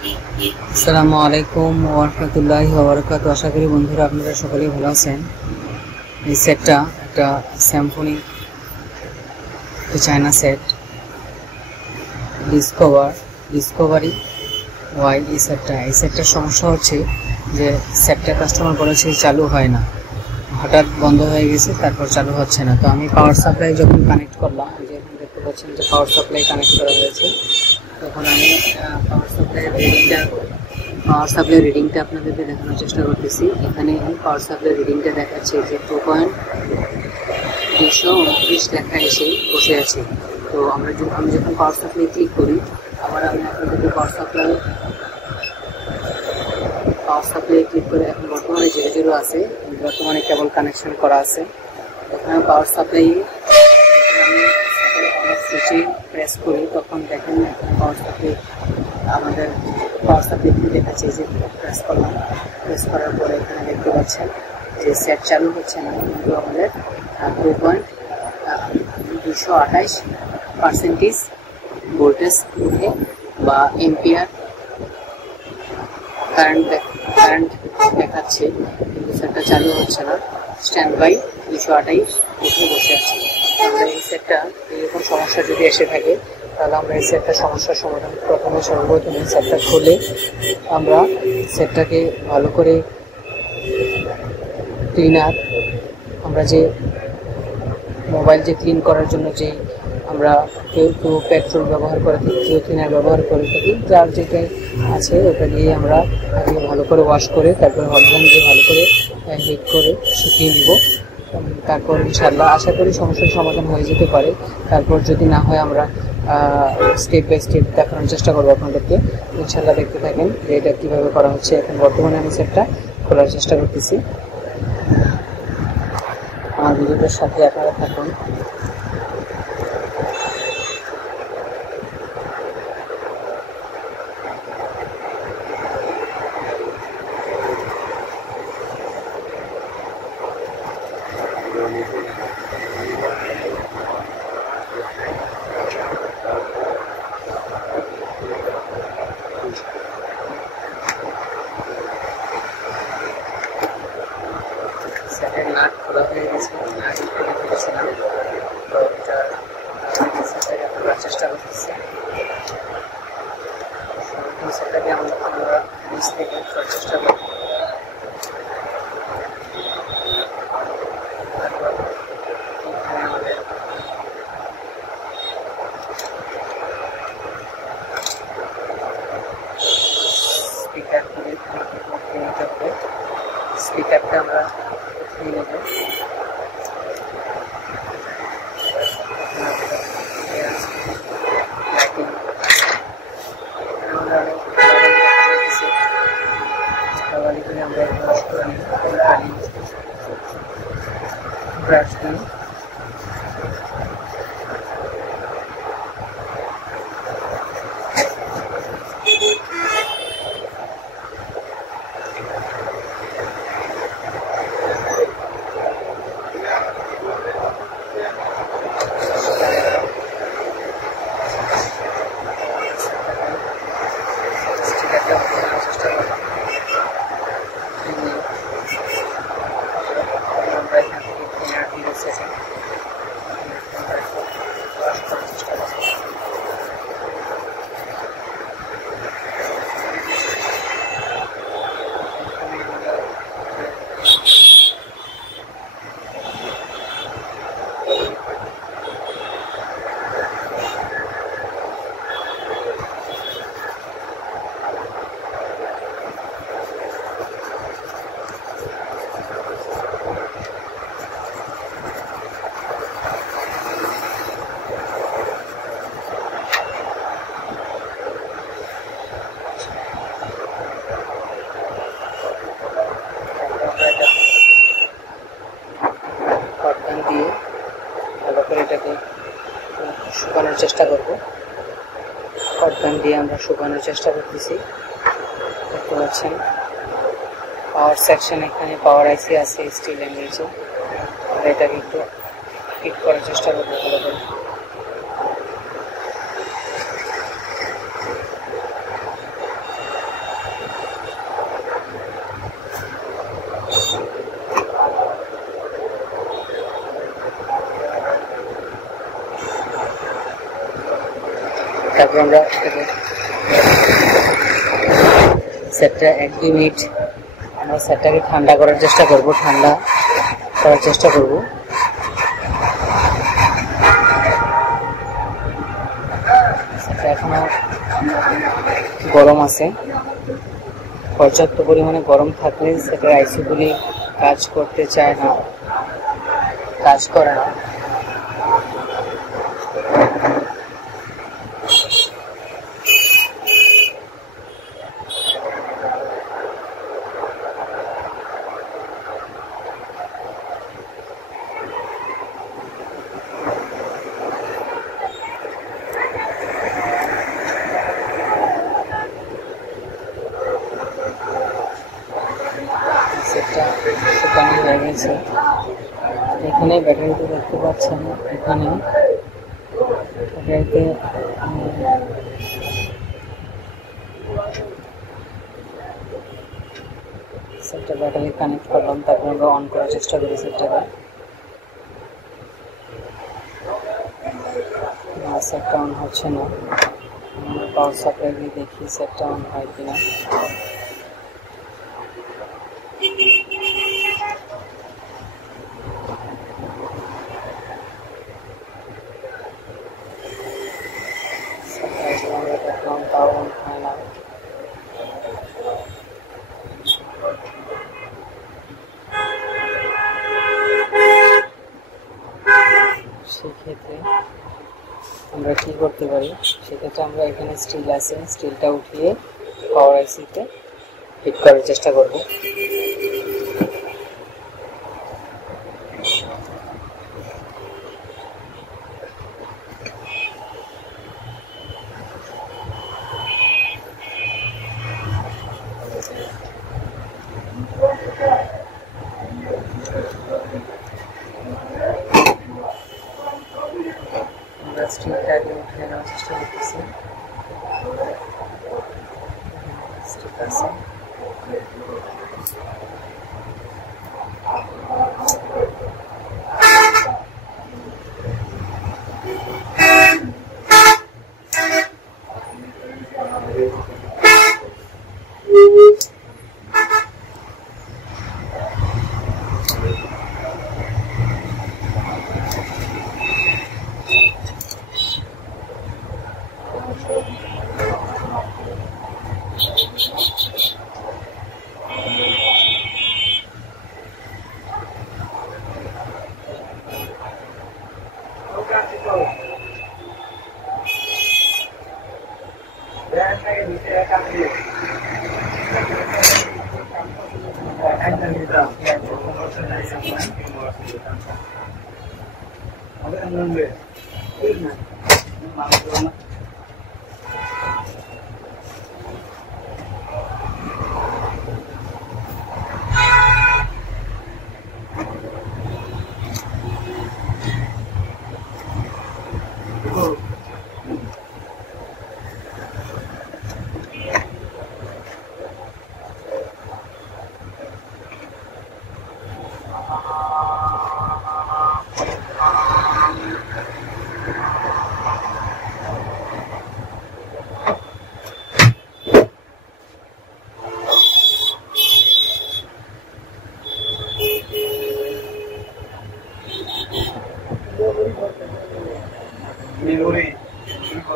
আসসালামু আলাইকুম ওয়া রাহমাতুল্লাহি ওয়া বারাকাতুহু। আশা করি বন্ধুরা আপনারা সকলেই ভালো আছেন। এই সেটটা একটা Symphony China set, Discovery Y. এই সেটটার সমস্যা হচ্ছে যে সেটটা কাস্টমার বলেছে চালু হয় না, হঠাৎ বন্ধ হয়ে গেছে, তারপর চালু হচ্ছে না। তো আমি পাওয়ার সাপ্লাই যখন কানেক্ট করলাম, যে এখন দেখতে পাচ্ছেন যে পাওয়ার সাপ্লাই কানেক্ট করা হয়েছে, তখন আমি পাওয়ার সাপ্লাই রিডিংটা আপনাদেরকে দেখানোর চেষ্টা করতেছি। এখানে পাওয়ার সাপ্লাই রিডিংটা দেখাচ্ছে যে 2.229 লেখা এসে বসে আছে। তো আমি যখন পাওয়ার সাপ্লাই ক্লিক করি, আবার আমি আপনাদেরকে পাওয়ার সাপ্লাই ক্লিক করে এখন বর্তমানে 0 আছে, বর্তমানে কেবল কানেকশন করা আছে। ওখানে পাওয়ার সাপ্লাই সুইচে প্রেস করি, তখন দেখেন এখানে আমাদের পাওয়ার সাপ্লাই দেখাচ্ছে যে প্রেস করলাম। প্রেস করার পরে এখানে দেখতে পাচ্ছেন যে সেট চালু হচ্ছে না, কিন্তু আমাদের 2.228% ভোল্টেজ উঠে বা এম্পিয়ার কারেন্ট দেখাচ্ছে, কিন্তু সেটটা চালু হচ্ছে না। স্ট্যান্ড বাই 228 উঠে বসে আছে। আমরা এই সেটটা এরকম সমস্যা যদি এসে থাকে, তাহলে আমরা এই সেটটার সমস্যার সমাধান সর্বপ্রথমে সেটটা খুলে আমরা সেটটাকে ভালো করে ক্লিনার, আমরা যে মোবাইল যে ক্লিন করার জন্য যে আমরা কেউ পেট্রোল ব্যবহার করে থাকি, কেউ ক্লিনার ব্যবহার করে থাকি, যার যেটাই আছে ওটা দিয়ে আমরা আগে ভালো করে ওয়াশ করে তারপরে হটগান দিয়ে ভালো করে হিট করে শুকিয়ে নিব। তারপর ইনশাল্লাহ আশা করি সমস্যার সমাধান হয়ে যেতে পারে। তারপর যদি না হয় আমরা স্টেপ বাই স্টেপ দেখানোর চেষ্টা করবো আপনাদেরকে। ইনশাল্লাহ দেখতে থাকেন যে এটা কীভাবে করা হচ্ছে। এখন বর্তমানে আমি সেটটা খোলার চেষ্টা করতেছি। আমার ভিডিওটার সাথে আপনারা থাকুন। সেটের নাট খোলা হয়ে গেছে, নাট খুলে ফেলেছিলাম। তো এটা সেটটাকে খোলার চেষ্টা করতেছি। সেটটাকে আমরা নিচ থেকে খোলার চেষ্টা করব। তারপর এখানে আমাদের স্পিকার খুলে নিতে হবে। স্পিকারটা আমরা উঠিয়ে নেব। লাইটিং আমরা ব্রাশ করে নিই, ব্রাশ দিই। হটগান দিয়ে ভালো করে এটাকে শুকানোর চেষ্টা করব। হটগান দিয়ে আমরা শুকানোর চেষ্টা করতেছি। দেখতে পাচ্ছেন পাওয়ার সেকশন, এখানে পাওয়ার আইসি আছে স্টিল এমএলসি। আমরা এটাকে একটু হিট করার চেষ্টা করবো ভালো করে। তারপর আমরা সেটটা 1-2 মিনিট আমরা সেটটাকে ঠান্ডা করার চেষ্টা করব, সেটটা এখনো গরম আছে। পর্যাপ্ত পরিমাণে গরম থাকলে সেটার আইসিগুলি কাজ করতে চায় না, কাজ করে না। সেটটা শুকানো হয়ে গেছে। এখানে ব্যাটারিতে দেখতে পাচ্ছেন, এখানে ব্যাটারিতে সেটটা ব্যাটারি কানেক্ট করলাম, তারপর আমরা অন করার চেষ্টা করি সেটটাকে। সেটটা অন হচ্ছে না, আমরা পাওয়ার সাপ্লাই দিয়ে দেখি সেটটা অন হয় কিনা। সেক্ষেত্রে আমরা কি করতে পারি, সেক্ষেত্রে আমরা এখানে স্টিল আছে, স্টিলটা উঠিয়ে পাওয়ার আইসিতে ফিট করার চেষ্টা করব। স্টিলটাকে উঠিয়ে নেওয়ার চেষ্টা করতেছি। স্টিল আছে,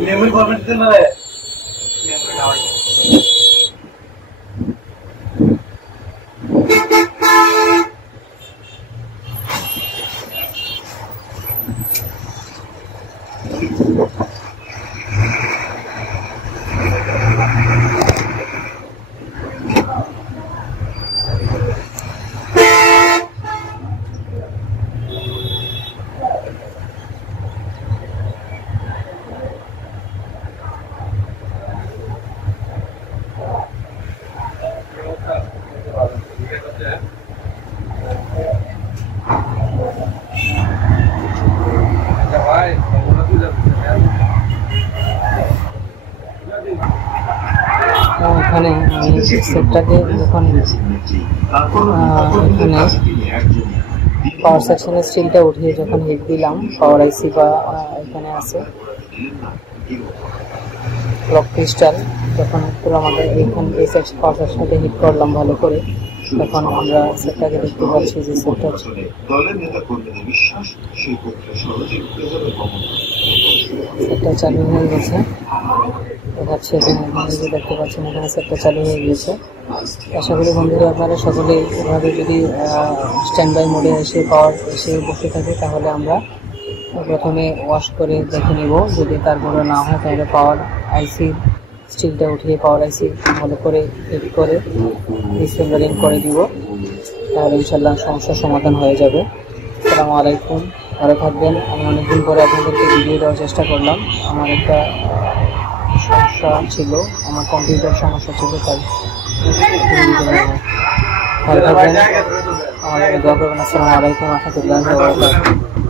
मेमोरी फॉर्मेट देना है। এখানে আমি সেটটাকে যখন এখানে পাওয়ার সেকশনের স্টিলটা উঠিয়ে যখন হিট দিলাম, পাওয়ার আইসি বা এখানে আছে ক্লক ক্রিস্টাল যখন পুরো আমাদের এইখানে এই সেট পাওয়ার সাথে হিট করলাম ভালো করে, তখন আমরা সেটটাকে দেখতে পাচ্ছি যে সেটটা চালু হয়ে গেছে। দেখাচ্ছে এখানে যে দেখতে পাচ্ছেন এখানে সেটটা চালু হয়ে গিয়েছে। আশা করি বন্ধুরা আপনারা সকলেই এভাবে যদি স্ট্যান্ড বাই মোডে এসে বসে থাকে, তাহলে আমরা প্রথমে ওয়াশ করে দেখে নিব। যদি তারপরে না হয় তাহলে পাওয়ার আইসির স্টিলটা উঠিয়ে পাওয়ার আইসি ভালো করে হিট করে ডিসেম্বলিং করে দিব, তাহলে ইনশাল্লাহ সমস্যার সমাধান হয়ে যাবে। আসসালামু আলাইকুম, ভালো থাকবেন। আমি অনেকদিন পরে আপনাদেরকে ভিডিও দেওয়ার চেষ্টা করলাম। আমার একটা সমস্যা ছিল, আমার কম্পিউটার সমস্যা ছিল, তাই ভালো থাকবেন, আমাদের দোয়া করবেন। আসসালামু আলাইকুম ওয়া রাহমাতুল্লাহি ওয়া বারাকাতুহু।